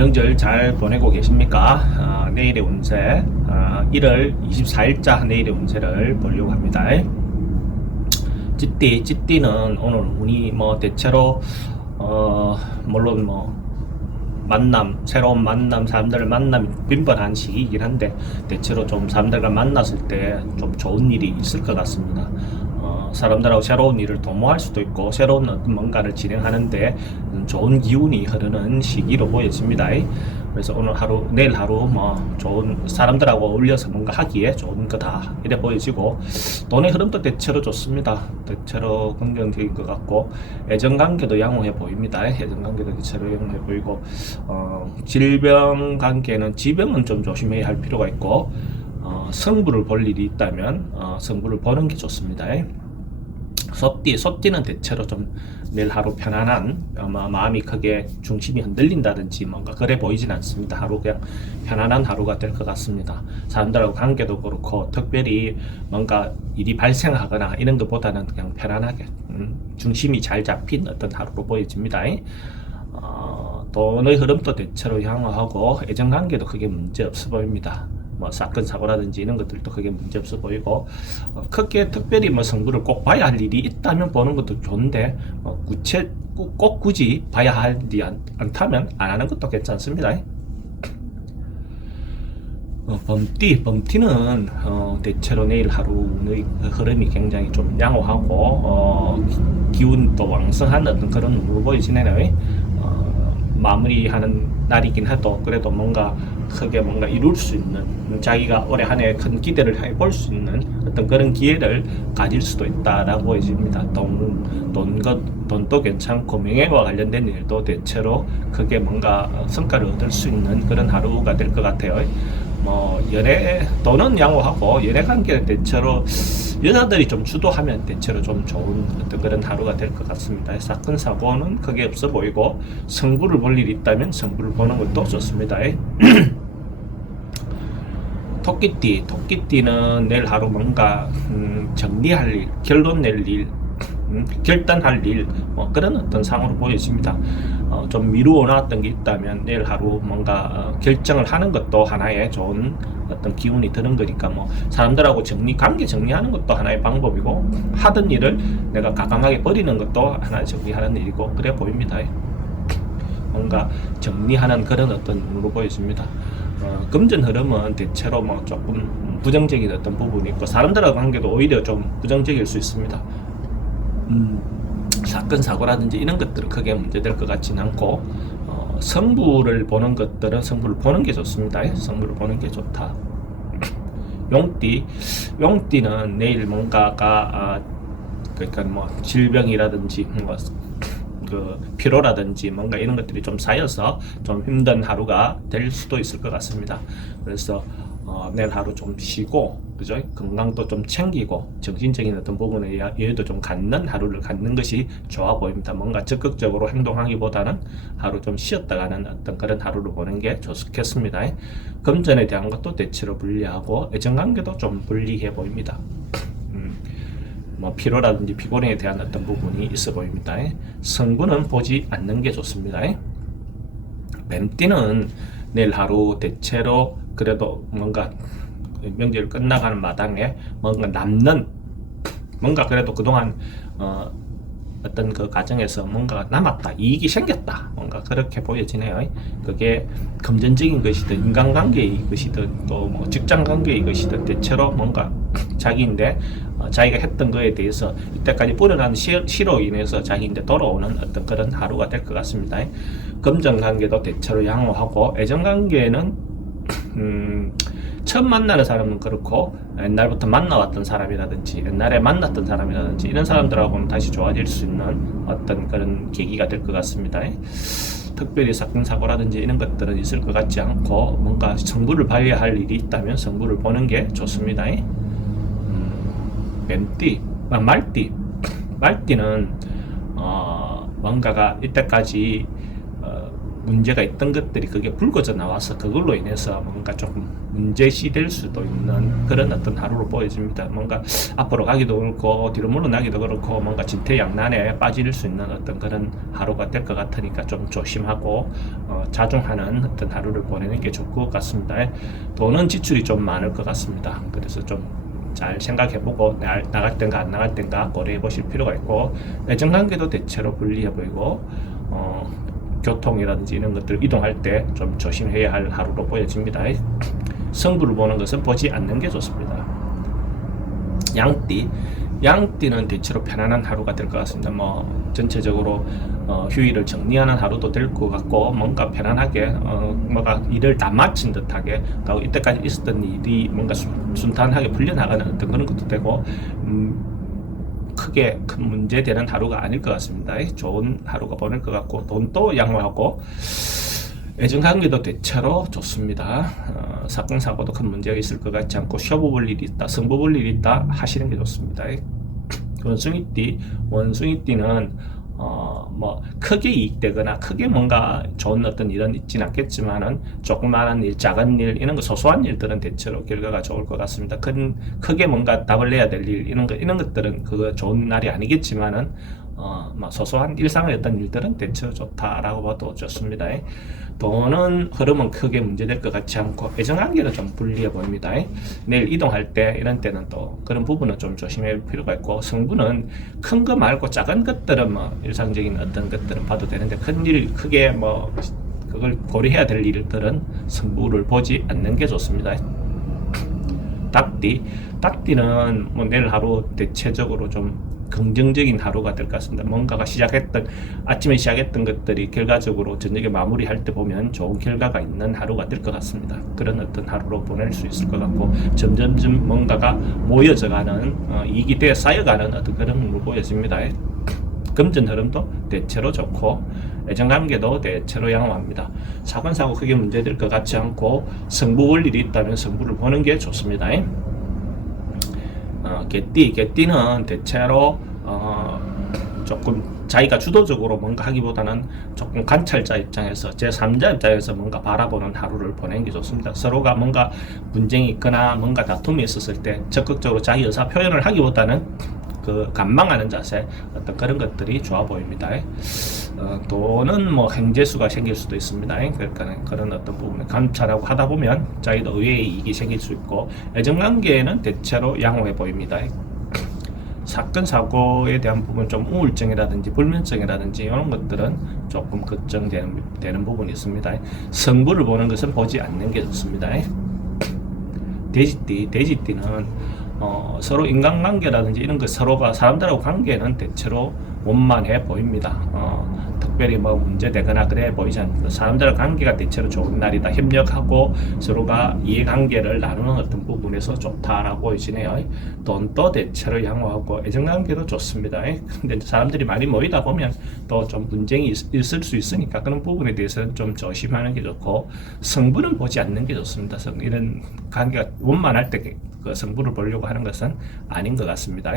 명절 잘 보내고 계십니까? 내일의 운세 1월 24일자 내일의 운세를 보려고 합니다. 찌띠는 오늘 운이 대체로 물론 새로운 만남, 사람들을 만남이 빈번한 시기이긴 한데 대체로 좀 사람들과 만났을 때 좀 좋은 일이 있을 것 같습니다. 사람들하고 새로운 일을 도모할 수도 있고 새로운 어떤 뭔가를 진행하는데 좋은 기운이 흐르는 시기로 보여집니다. 그래서 오늘 하루, 내일 하루 좋은 사람들하고 어울려서 뭔가 하기에 좋은 거다 이래 보여지고, 돈의 흐름도 대체로 좋습니다. 대체로 긍정적인 것 같고, 애정관계도 양호해 보입니다. 애정관계도 대체로 양호해 보이고, 질병 관계는 지병은 좀 조심해야 할 필요가 있고, 성부를 볼 일이 있다면 성부를 보는 게 좋습니다. 소띠는 대체로 좀 내일 하루 편안한, 마음이 크게 중심이 흔들린다든지 뭔가 그래 보이진 않습니다. 하루 그냥 편안한 하루가 될 것 같습니다. 사람들하고 관계도 그렇고 특별히 뭔가 일이 발생하거나 이런 것보다는 그냥 편안하게 중심이 잘 잡힌 어떤 하루로 보여집니다. 돈의 흐름도 대체로 양호하고 애정관계도 크게 문제 없어 보입니다. 사건 사고라든지 이런 것들도 크게 문제 없어 보이고, 크게 특별히 성부를 꼭 봐야 할 일이 있다면 보는 것도 좋은데, 꼭 굳이 봐야 할 일이 않다면 안 하는 것도 괜찮습니다. 범띠는 대체로 내일 하루의 흐름이 굉장히 좀 양호하고 기운도 왕성한 어떤 그런 흐름으로 보이지네요. 마무리하는 날이긴 해도 그래도 뭔가 크게 뭔가 이룰 수 있는, 자기가 올해 한 해 큰 기대를 해볼 수 있는 어떤 그런 기회를 가질 수도 있다라고 보여집니다. 돈도 괜찮고 명예와 관련된 일도 대체로 크게 뭔가 성과를 얻을 수 있는 그런 하루가 될 것 같아요. 돈은 양호하고 연애 관계는 대체로 여자들이 좀 주도하면 대체로 좀 좋은 어떤 그런 하루가 될 것 같습니다. 사건 사고는 크게 없어 보이고, 성부를 볼 일이 있다면 성부를 보는 것도 좋습니다. 토끼띠는 내일 하루 뭔가 정리할 일, 결론 낼 일, 결단할 일, 그런 어떤 상으로 보여집니다. 좀 미루어 놨던 게 있다면 내일 하루 뭔가 결정을 하는 것도 하나의 좋은 어떤 기운이 드는 거니까, 사람들하고 관계 정리하는 것도 하나의 방법이고, 하던 일을 내가 과감하게 버리는 것도 하나의 정리하는 일이고 그래 보입니다. 뭔가 정리하는 그런 어떤 운으로 보여집니다. 금전 흐름은 대체로 조금 부정적인 어떤 부분이 있고, 사람들하고 관계도 오히려 좀 부정적일 수 있습니다. 사건 사고라든지 이런 것들은 크게 문제될 것 같지는 않고, 성부를 보는 것들은 성부를 보는 게 좋습니다. 성부를 보는 게 좋다. 용띠는 내일 뭔가가 그러니까 질병이라든지 피로라든지 뭔가 이런 것들이 좀 쌓여서 좀 힘든 하루가 될 수도 있을 것 같습니다. 그래서 내일 하루 좀 쉬고, 그죠? 건강도 좀 챙기고 정신적인 어떤 부분에 여유도 좀 갖는 하루를 갖는 것이 좋아 보입니다. 뭔가 적극적으로 행동하기보다는 하루 좀 쉬었다 가는 어떤 그런 하루를 보는 게 좋겠습니다. 금전에 대한 것도 대체로 불리하고 애정관계도 좀 불리해 보입니다. 피로라든지 피곤에 대한 어떤 부분이 있어 보입니다. 성부는 보지 않는 게 좋습니다. 뱀띠는 내일 하루 대체로 그래도 뭔가 명절 끝나가는 마당에 뭔가 남는, 뭔가 그래도 그동안 어떤 그 과정에서 뭔가 남았다, 이익이 생겼다, 뭔가 그렇게 보여지네요. 그게 금전적인 것이든 인간관계의 것이든 또 직장관계의 것이든 대체로 뭔가 자기인데 자기가 했던 거에 대해서 이때까지 뿌려난 시로 인해서 자기인데 돌아오는 어떤 그런 하루가 될 것 같습니다. 금전관계도 대체로 양호하고, 애정관계는 처음 만나는 사람은 그렇고, 옛날부터 만나왔던 사람이라든지 옛날에 만났던 사람이라든지 이런 사람들하고는 다시 좋아질 수 있는 어떤 그런 계기가 될 것 같습니다. 특별히 사건 사고라든지 이런 것들은 있을 것 같지 않고, 뭔가 성부를 봐야 할 일이 있다면 성부를 보는 게 좋습니다. 말띠는 뭔가가 이때까지 문제가 있던 것들이 그게 불거져 나와서 그걸로 인해서 뭔가 조금 문제시될 수도 있는 그런 어떤 하루로 보여집니다. 뭔가 앞으로 가기도 그렇고 뒤로 물러나기도 그렇고 뭔가 진퇴양난에 빠질 수 있는 어떤 그런 하루가 될 것 같으니까 좀 조심하고 자중하는 어떤 하루를 보내는 게 좋을 것 같습니다. 돈은 지출이 좀 많을 것 같습니다. 그래서 좀 잘 생각해보고 나갈 땐가 안 나갈 땐가 고려해 보실 필요가 있고, 애정관계도 대체로 불리해 보이고 교통이라든지 이런 것들 이동할 때 좀 조심해야 할 하루로 보여집니다. 성부를 보는 것은 보지 않는 게 좋습니다. 양띠는 대체로 편안한 하루가 될 것 같습니다. 뭐 전체적으로 휴일을 정리하는 하루도 될 것 같고, 뭔가 편안하게 뭔가 일을 다 마친 듯하게 하고 이때까지 있었던 일이 뭔가 순탄하게 풀려나가는 어떤 그런 것도 되고, 크게 큰 문제 되는 하루가 아닐 것 같습니다. 좋은 하루가 보낼 것 같고, 돈도 양호하고 애정관계도 대체로 좋습니다. 사건 사고도 큰 문제가 있을 것 같지 않고, 시험 볼 일이 있다, 승부 볼 일이 있다 하시는 게 좋습니다. 원숭이띠는 뭐 크게 이익되거나 크게 뭔가 좋은 어떤 일은 있진 않겠지만은 조그마한 일, 작은 일, 이런 거 소소한 일들은 대체로 결과가 좋을 것 같습니다. 크게 뭔가 답을 내야 될 일, 이런 것들은 그거 좋은 날이 아니겠지만은 뭐 소소한 일상의 어떤 일들은 대체로 좋다라고 봐도 좋습니다. 돈은 흐름은 크게 문제될 것 같지 않고, 애정관계는 좀 불리해 보입니다. 내일 이동할 때 이런 때는 또 그런 부분은 좀 조심할 필요가 있고, 성부는 큰 거 말고 작은 것들은 뭐 일상적인 어떤 것들은 봐도 되는데, 큰 일 크게 뭐 그걸 고려해야 될 일들은 성부를 보지 않는 게 좋습니다. 닭띠는 뭐 내일 하루 대체적으로 좀 긍정적인 하루가 될 것 같습니다. 뭔가가 아침에 시작했던 것들이 결과적으로 저녁에 마무리할 때 보면 좋은 결과가 있는 하루가 될 것 같습니다. 그런 어떤 하루로 보낼 수 있을 것 같고, 점점점 뭔가가 모여져가는 이익이 되어 쌓여가는 어떤 그런 흐름으로 보여집니다. 금전 흐름도 대체로 좋고, 애정관계도 대체로 양호합니다. 사건 사고 크게 문제될 것 같지 않고, 승부 볼 일이 있다면 승부를 보는 게 좋습니다. 개띠는 대체로 조금 자기가 주도적으로 뭔가 하기보다는 조금 관찰자 입장에서, 제3자 입장에서 뭔가 바라보는 하루를 보내는 게 좋습니다. 서로가 뭔가 분쟁이 있거나 뭔가 다툼이 있었을 때 적극적으로 자기 의사 표현을 하기보다는 그 관망하는 자세, 어떤 그런 것들이 좋아 보입니다. 돈은 뭐 행재수가 생길 수도 있습니다. 그러니까 그런 어떤 부분을 감찰하고 하다 보면 자기도 의외의 이익이 생길 수 있고, 애정관계에는 대체로 양호해 보입니다. 사건 사고에 대한 부분, 좀 우울증이라든지 불면증이라든지 이런 것들은 조금 걱정되는 부분이 있습니다. 성부를 보는 것은 보지 않는 게 좋습니다. 돼지띠는 서로 인간관계라든지 이런 것, 서로가 사람들하고 관계는 대체로 원만해 보입니다. 특별히 뭐 문제되거나 그래 보이지 않고, 사람들과 관계가 대체로 좋은 날이다. 협력하고 서로가 이해관계를 나누는 어떤 부분에서 좋다라고 보이시네요. 돈도 대체로 양호하고, 애정관계도 좋습니다. 근데 사람들이 많이 모이다 보면 또 좀 분쟁이 있을 수 있으니까 그런 부분에 대해서는 좀 조심하는 게 좋고, 성부는 보지 않는 게 좋습니다. 이런 관계가 원만할 때 그 성부를 보려고 하는 것은 아닌 것 같습니다.